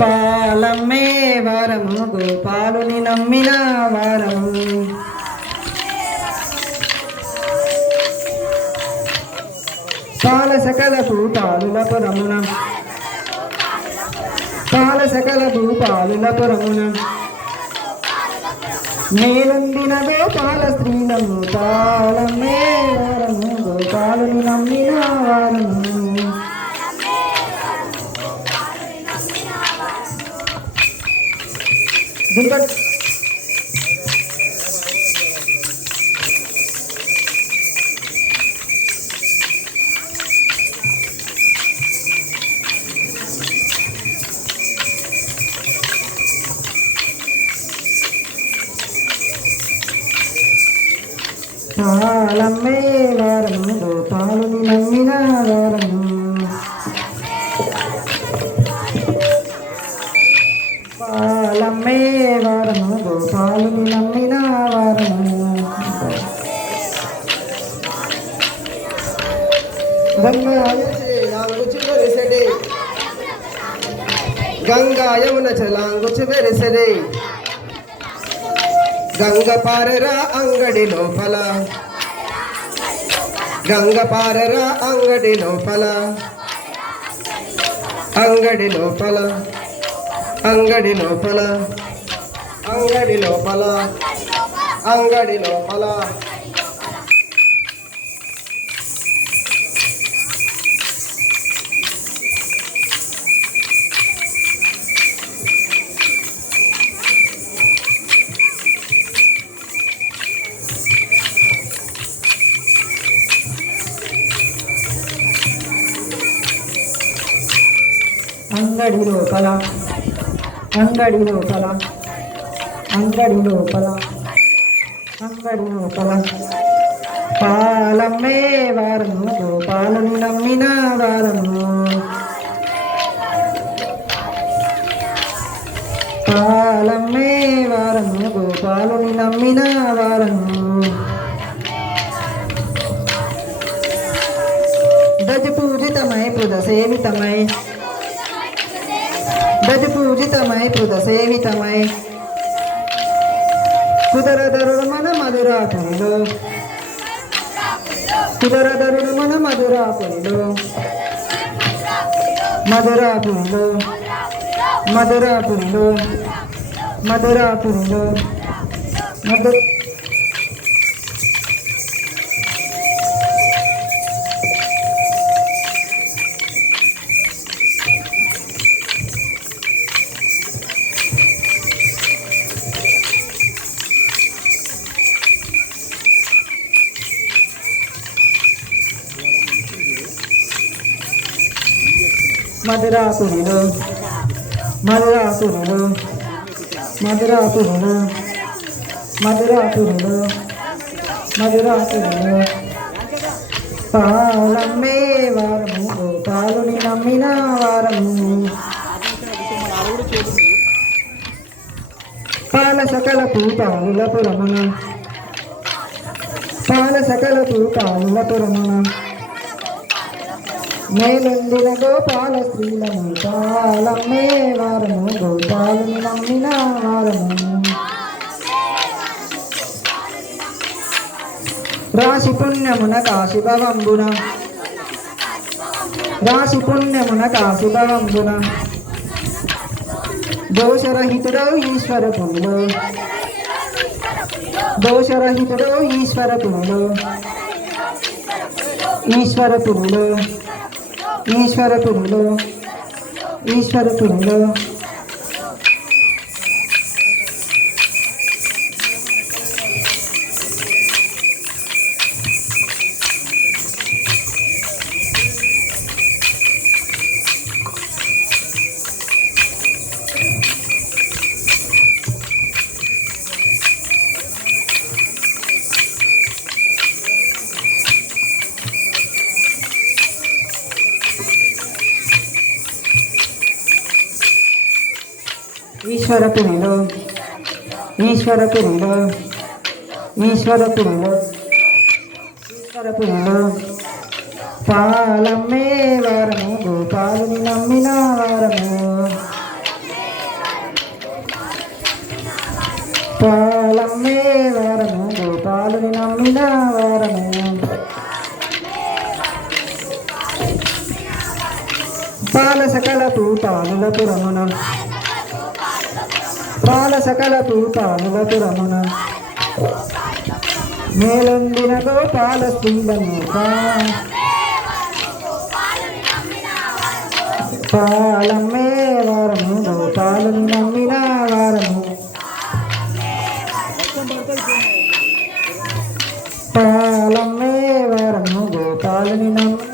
పాలమ్మే వారము గోపాలుని నమ్మిన వారము పాల సకల భూపాలుల పురమున పాల సకల భూపాలుల పురమున మేలుందిన గోపాల స్త్రీలము పాలమ్మే వారము గోపాలుని నమ్మిన వారము పాలమ్మే వారము గోపాలుని నమ్మిన వారము పాలమ్మే వారము గోపాలుని నమ్మిన వారము గంగా యమున చలాంగుచు వెరిసెడే గంగ పారరా అంగడి లోపల గంగ పారరా అంగడి లోపల అంగడి లోపల అంగడి లోపల అంగడి లోపల అంగడి లోపల అంగడి లోపల అంగడి లోపల అంగడి లోపల అంగడి లోపల పాలమ్మే వారము గోపాలుని నమ్మిన వారము పాలమ్మే వారము గోపాలుని నమ్మిన వారము దజ పూజితమై పుద సేవితమై దజ పూజితమై పుద సేవితమై కుదరదరుడు మన మధురాపురిలో కుదరదరుడు మన మధురాపురిలో మధురాపురిలో మధురాపురిలో మధురాపురిలో మధు మధురాపురిలో మధురాపురిలో మధురాపురిలో మధురాపురిలో మధురాపురిలో పాలమ్మే వారము గోపాలుని నమ్మిన వారము పాల సకల పూపాలుల పురమున పాల సకల పూపాలుల పురమున మేలుందిన గోపాల స్త్రీలము పాలమ్మే వారము గోపాలుని నమ్మిన వారము రాశి పుణ్యమున కాశి భవంబున రాశి పుణ్యమున కాశి భవంబున దోషరహితుడో ఈశ్వరపునిలో దోషరహితుడో ఈశ్వరపునిలో ఈశ్వరపునిలో ఈశ్వరపురిలో ఈశ్వరపురిలో ఈశ్వరపురిలో ఈశ్వరపురిలో ఈశ్వరపురిలో ఈశ్వరపురిలో పాలమ్మే వారము గోపాలుని నమ్మిన వారము పాలమ్మే వారము గోపాలుని నమ్మిన వారము పాల సకల పూపాలుల పురమున పాల సకల పూపాలుల పురమున మేలొందిన గోపాల స్త్రీలను పాలమ్మే వారము గోపాలుని నమ్మిన వారము పాలమ్మే వారము గోపాలుని నమ్మిన